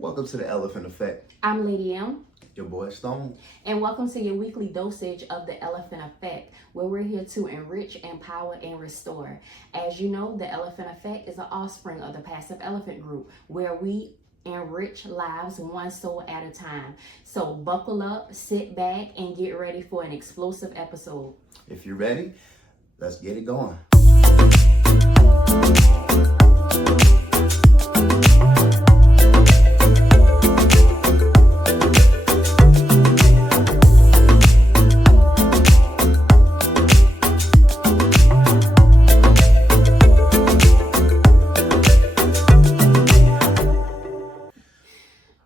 Welcome to the Elephant Effect. I'm Lady M, Your boy Stone. and welcome to your weekly dosage of the Elephant Effect, where we're here to enrich, empower, and restore. As you know, the Elephant Effect is an offspring of the Passive Elephant Group, where we enrich lives one soul at a time. So buckle up, sit back, and get ready for an explosive episode. If you're ready, let's get it going.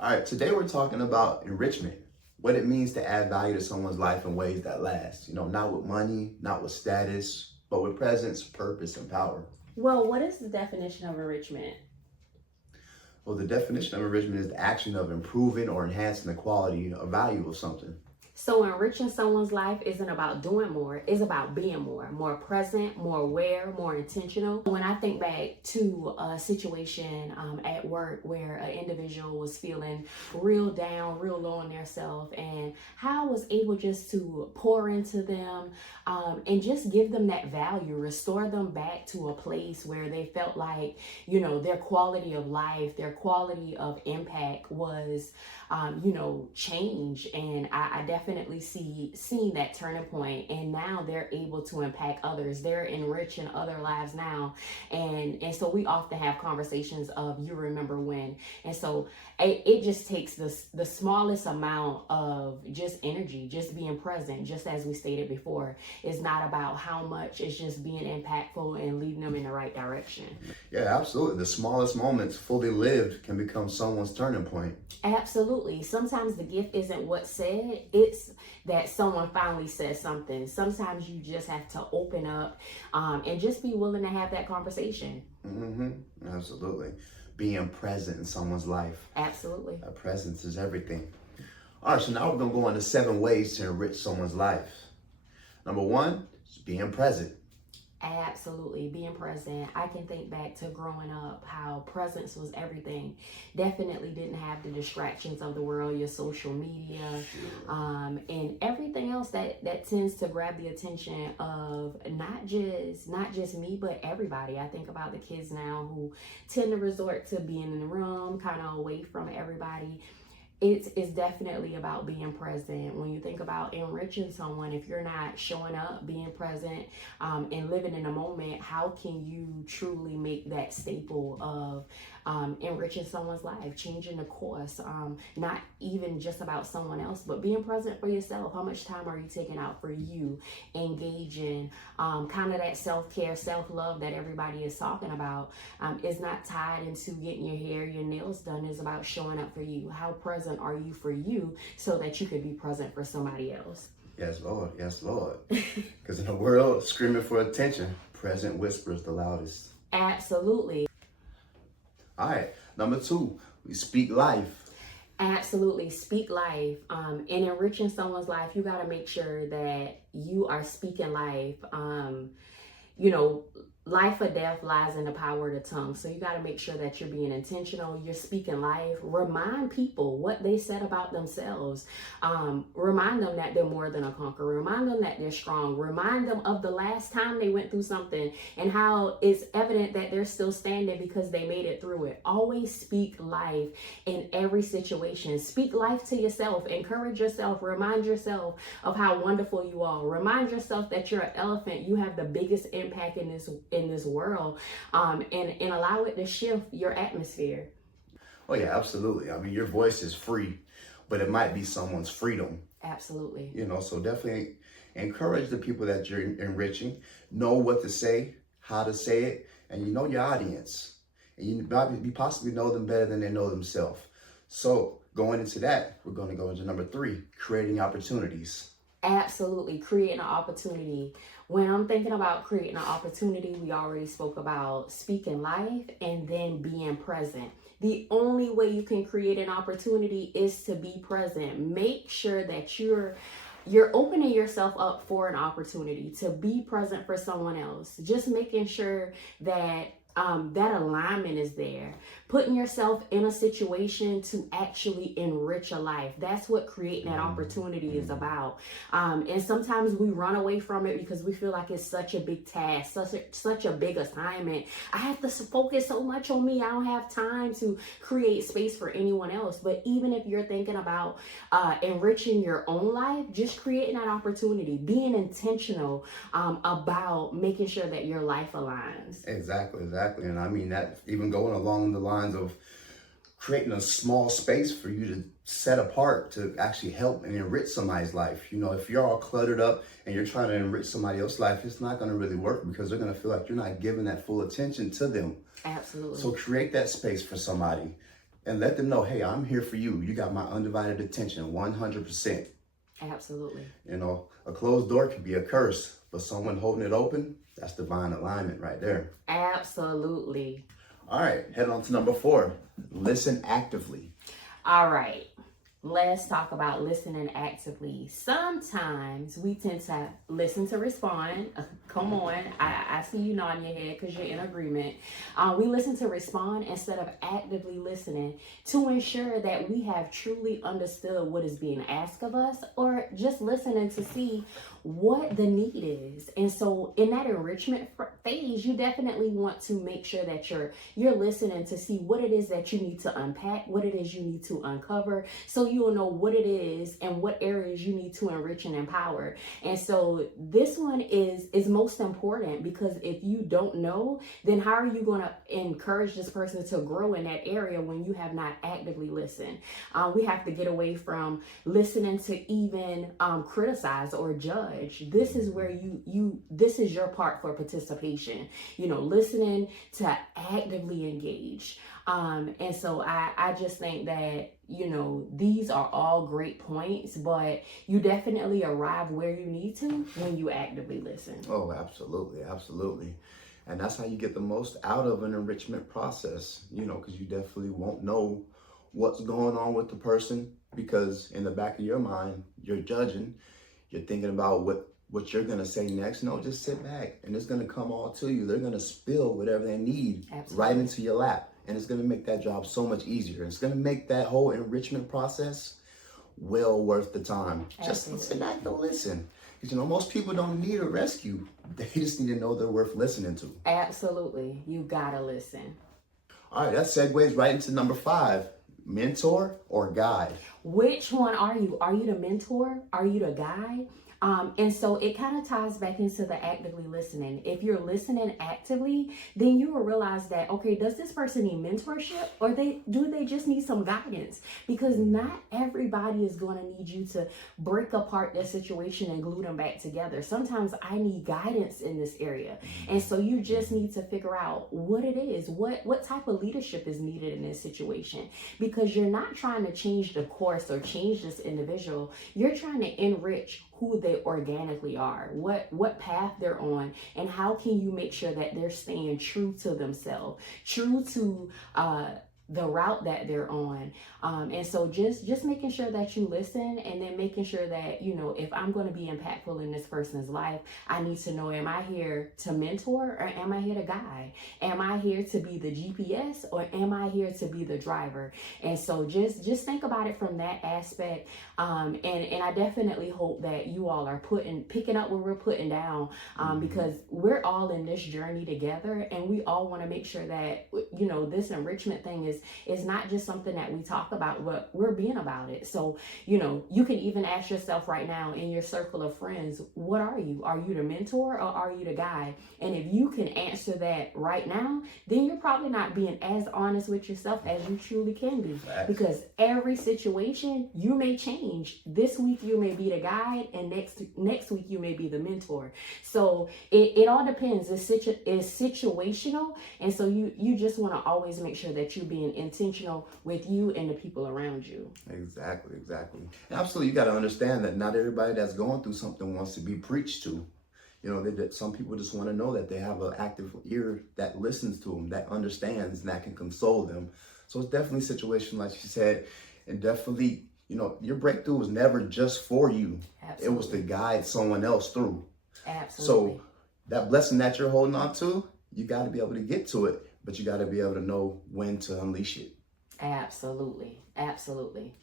All right, today we're talking about enrichment, what it means to add value to someone's life in ways that last. Not with money, not with status, but with presence, purpose, and power. Well, what is the definition of enrichment? Well, the definition of enrichment is the action of improving or enhancing the quality or value of something. So enriching someone's life isn't about doing more, it's about being more present, more aware, more intentional. When I think back to a situation at work where an individual was feeling real down, real low on their self, and how I was able just to pour into them and just give them that value, restore them back to a place where they felt like, their quality of life, their quality of impact was, change. And I definitely seen that turning point, and now they're able to impact others. They're enriching other lives now, and so we often have conversations of you remember when, and so it just takes the smallest amount of just energy, just being present. Just as we stated before, it's not about how much, it's just being impactful and leading them in the right direction. Yeah, absolutely. The smallest moments fully lived can become someone's turning point. Absolutely. Sometimes the gift isn't what's said, it's that someone finally says something. Sometimes you just have to open up and just be willing to have that conversation. Absolutely. Being present in someone's life. Absolutely. That presence is everything. All right, so now we're going to go into 7 ways to enrich someone's life. Number 1 is being present. Absolutely, being present. I can think back to growing up, how presence was everything. Definitely didn't have the distractions of the world, your social media, and everything else that tends to grab the attention of not just me, but everybody. I think about the kids now who tend to resort to being in the room, kind of away from everybody. It's definitely about being present. When you think about enriching someone, if you're not showing up, being present, and living in the moment, how can you truly make that staple of enriching someone's life, changing the course, not even just about someone else, but being present for yourself? How much time are you taking out for you, engaging, kind of that self-care, self-love that everybody is talking about, is not tied into getting your hair, your nails done. Is about showing up for you. How present are you for you so that you could be present for somebody else? Yes, Lord. Yes, Lord. Because in a world screaming for attention, present whispers the loudest. Absolutely. All right. Number 2, we speak life. Absolutely. Speak life. In enriching someone's life, you got to make sure that you are speaking life. Life or death lies in the power of the tongue. So you got to make sure that you're being intentional. You're speaking life. Remind people what they said about themselves. Remind them that they're more than a conqueror. Remind them that they're strong. Remind them of the last time they went through something and how it's evident that they're still standing because they made it through it. Always speak life in every situation. Speak life to yourself. Encourage yourself. Remind yourself of how wonderful you are. Remind yourself that you're an elephant. You have the biggest impact in this world, and allow it to shift your atmosphere. Oh yeah, absolutely. I mean, your voice is free, but it might be someone's freedom. Absolutely. So definitely encourage the people that you're enriching. Know what to say, how to say it, and you know your audience. And you possibly know them better than they know themselves. So going into that, we're going to go into number 3, creating opportunities. Absolutely. Creating an opportunity. When I'm thinking about creating an opportunity, we already spoke about speaking life and then being present. The only way you can create an opportunity is to be present. Make sure that you're opening yourself up for an opportunity to be present for someone else. Just making sure that that alignment is there. putting yourself in a situation to actually enrich a life. That's what creating that opportunity is about. And sometimes we run away from it because we feel like it's such a big task, such a big assignment. I have to focus so much on me. I don't have time to create space for anyone else. But even if you're thinking about enriching your own life, just creating that opportunity, being intentional about making sure that your life aligns. Exactly. And I mean, that even going along the lines of creating a small space for you to set apart to actually help and enrich somebody's life. You know, if you're all cluttered up and you're trying to enrich somebody else's life, it's not going to really work because they're going to feel like you're not giving that full attention to them. Absolutely. So create that space for somebody and let them know, hey, I'm here for you. You got my undivided attention, 100%. Absolutely. You know, a closed door can be a curse, but someone holding it open, that's divine alignment right there. Absolutely. All right, head on to number 4. Listen actively. All right. Let's talk about listening actively. Sometimes we tend to listen to respond. Come on. I see you nodding your head because you're in agreement. We listen to respond instead of actively listening to ensure that we have truly understood what is being asked of us, or just listening to see what the need is. And so in that enrichment phase, you definitely want to make sure that you're listening to see what it is that you need to unpack, what it is you need to uncover, so you'll know what it is and what areas you need to enrich and empower. And so this one is most important, because if you don't know, then how are you going to encourage this person to grow in that area when you have not actively listened? We have to get away from listening to even criticize or judge. This is where this is your part for participation, listening to actively engage. And so I just think that, these are all great points, but you definitely arrive where you need to when you actively listen. Oh, absolutely. And that's how you get the most out of an enrichment process, because you definitely won't know what's going on with the person, because in the back of your mind, you're judging. You're thinking about what you're going to say next. No, just sit back and it's going to come all to you. They're going to spill whatever they need right into your lap. And it's going to make that job so much easier. It's going to make that whole enrichment process well worth the time. Just sit back and listen. Because, most people don't need a rescue. They just need to know they're worth listening to. Absolutely. You got to listen. All right, that segues right into number 5. Mentor or guide? Which one are you? Are you the mentor? Are you the guide? And so it kind of ties back into the actively listening. If you're listening actively, then you will realize that, okay, does this person need mentorship, or do they just need some guidance? Because not everybody is going to need you to break apart their situation and glue them back together. Sometimes I need guidance in this area. And so you just need to figure out what it is, what type of leadership is needed in this situation, because you're not trying to change the course or change this individual. You're trying to enrich who they organically are, what path they're on, and how can you make sure that they're staying true to themselves, true to the route that they're on. And so just making sure that you listen, and then making sure that, if I'm going to be impactful in this person's life, I need to know, am I here to mentor or am I here to guide? Am I here to be the GPS or am I here to be the driver? And so just think about it from that aspect. And I definitely hope that you all are picking up where we're putting down, because we're all in this journey together, and we all want to make sure that, this enrichment thing is not just something that we talk about, but we're being about it. So, you can even ask yourself right now in your circle of friends, what are you? Are you the mentor or are you the guide? And if you can answer that right now, then you're probably not being as honest with yourself as you truly can be. Facts. Because every situation you may change. This week you may be the guide, and next week you may be the mentor. So it all depends. It's situational. And so you just want to always make sure that you're being intentional with you and the people around you. Exactly. Absolutely. You got to understand that not everybody that's going through something wants to be preached to. Some people just want to know that they have an active ear that listens to them, that understands, and that can console them. So it's definitely a situation, like you said, and definitely, your breakthrough was never just for you. Absolutely. It was to guide someone else through. Absolutely. So that blessing that you're holding on to, you got to be able to get to it but you got to be able to know when to unleash it. Absolutely. Absolutely.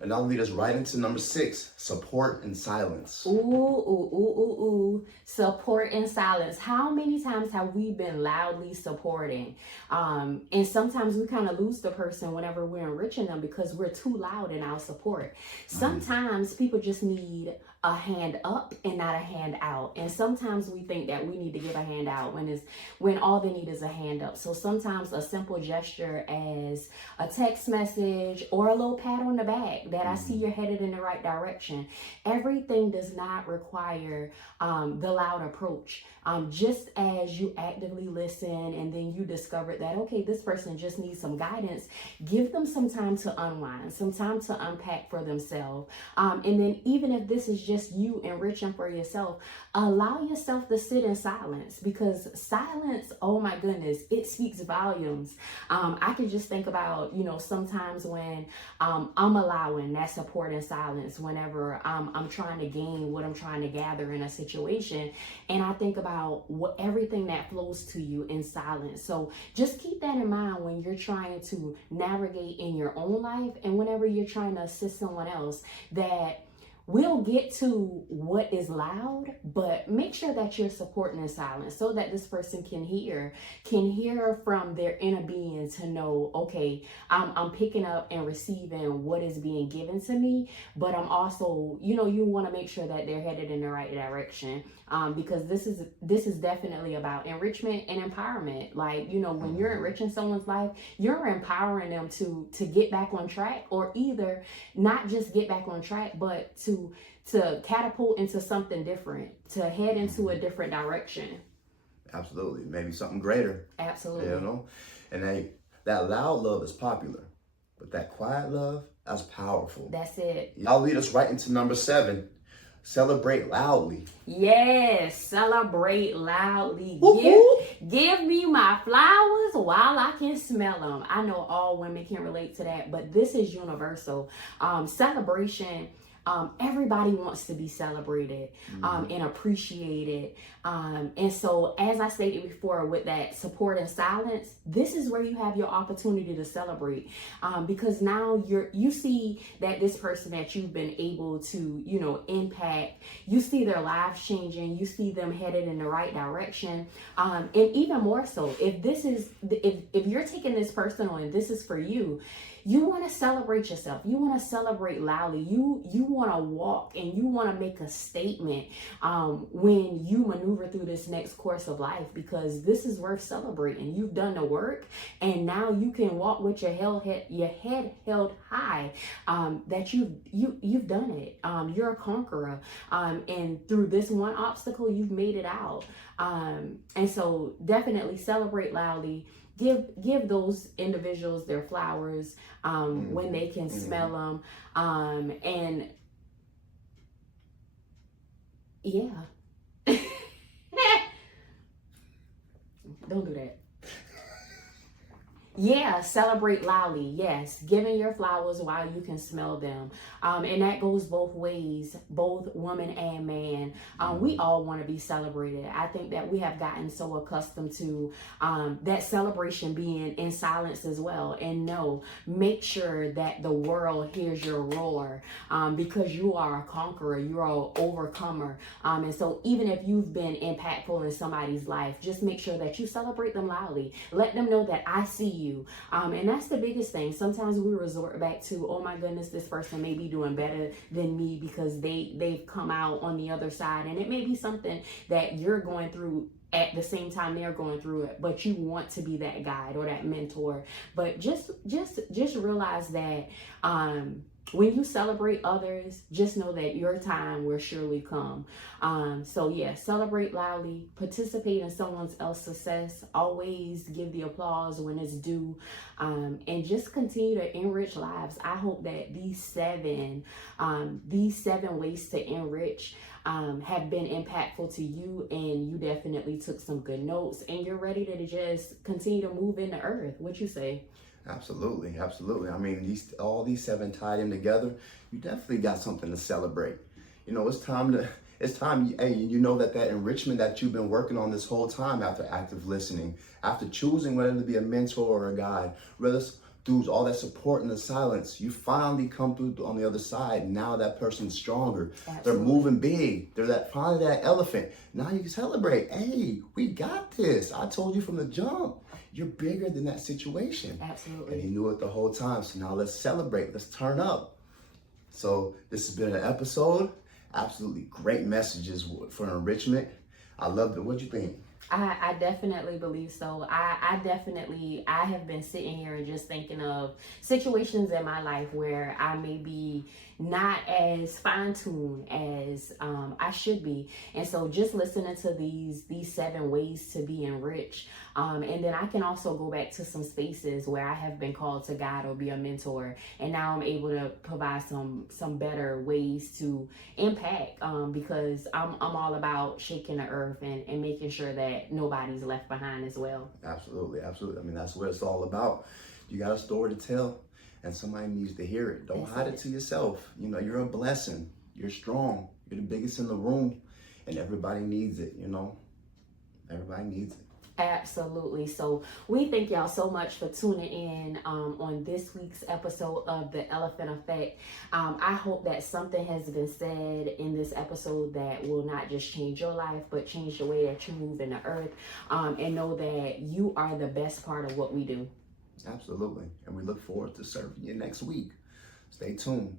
And that'll lead us right into number 6, support in silence. Ooh, ooh, ooh, ooh, ooh. Support in silence. How many times have we been loudly supporting? And sometimes we kind of lose the person whenever we're enriching them because we're too loud in our support. Sometimes people just need a hand up and not a hand out. And sometimes we think that we need to give a hand out when all they need is a hand up. So sometimes a simple gesture as a text message or a little pat on the back that I see you're headed in the right direction. Everything does not require the loud approach. Just as you actively listen and then you discover that, okay, this person just needs some guidance, give them some time to unwind, some time to unpack for themselves. And then even if this is just you enriching for yourself, allow yourself to sit in silence, because silence, oh my goodness, it speaks volumes. I can just think about, sometimes when I'm allowing that support in silence, whenever I'm trying to gain what I'm trying to gather in a situation, and I think about everything that flows to you in silence. So just keep that in mind when you're trying to navigate in your own life and whenever you're trying to assist someone else, that we'll get to what is loud, but make sure that you're supporting in silence so that this person can hear from their inner being to know, okay, I'm picking up and receiving what is being given to me, but I'm also, you want to make sure that they're headed in the right direction. Because this is definitely about enrichment and empowerment. Like, when you're enriching someone's life, you're empowering them to get back on track, or either not just get back on track, but to catapult into something different, to head into a different direction. Absolutely. Maybe something greater. Absolutely. And that loud love is popular, but that quiet love, that's powerful. That's it. Y'all lead us right into number 7. Celebrate loudly. Yes, celebrate loudly. Give me my flowers while I can smell them. I know all women can relate to that, but this is universal. Celebration. Everybody wants to be celebrated and appreciated. And so, as I stated before, with that support and silence, this is where you have your opportunity to celebrate. Because now you see that this person that you've been able to, impact, you see their lives changing, you see them headed in the right direction. And even more so, if you're taking this personal and this is for you, you want to celebrate yourself. You want to celebrate loudly. You want to walk and you want to make a statement when you maneuver through this next course of life, because this is worth celebrating. You've done the work, and now you can walk with your head held high. That you've done it. You're a conqueror, and through this one obstacle, you've made it out. And so definitely celebrate loudly. Give those individuals their flowers when they can smell them. And yeah. Don't do that. Yeah, celebrate loudly. Yes, giving your flowers while you can smell them. And that goes both ways, both woman and man. We all want to be celebrated. I think that we have gotten so accustomed to that celebration being in silence as well. And no, make sure that the world hears your roar, because you are a conqueror, you are an overcomer. And so even if you've been impactful in somebody's life, just make sure that you celebrate them loudly. Let them know that I see you. And that's the biggest thing. Sometimes we resort back to, oh my goodness, this person may be doing better than me because they've come out on the other side. And it may be something that you're going through at the same time they're going through it, but you want to be that guide or that mentor. But just realize that when you celebrate others, just know that your time will surely come. So yeah, celebrate loudly, participate in someone else's success, always give the applause when it's due, and just continue to enrich lives. I hope that these seven ways to enrich have been impactful to you, and you definitely took some good notes, and you're ready to just continue to move in the earth. What you say? Absolutely. I mean, all these 7 tied in together, you definitely got something to celebrate. It's time It's time. Hey, you know that enrichment that you've been working on this whole time, after active listening, after choosing whether to be a mentor or a guide, whether through all that support in the silence, you finally come through on the other side. Now that person's stronger. Absolutely. They're moving big. They're finally that elephant. Now you can celebrate. Hey, we got this. I told you from the jump. You're bigger than that situation. Absolutely. And he knew it the whole time. So now let's celebrate. Let's turn up. So this has been an episode. Absolutely great messages for enrichment. I loved it. What'd you think? I definitely believe so. I have been sitting here and just thinking of situations in my life where I may be not as fine-tuned as I should be. And so just listening to these 7 ways to be enriched. And then I can also go back to some spaces where I have been called to guide or be a mentor. And now I'm able to provide some better ways to impact, because I'm all about shaking the earth and making sure that nobody's left behind as well. Absolutely, absolutely. I mean, that's what it's all about. You got a story to tell, and somebody needs to hear it. Don't hide it to yourself. You know, you're a blessing. You're strong. You're the biggest in the room, and everybody needs it, you know. Everybody needs it. Absolutely. So we thank y'all so much for tuning in on this week's episode of The Elephant Effect. I hope that something has been said in this episode that will not just change your life, but change the way that you move in the earth, and know that you are the best part of what we do. Absolutely. And we look forward to serving you next week. Stay tuned.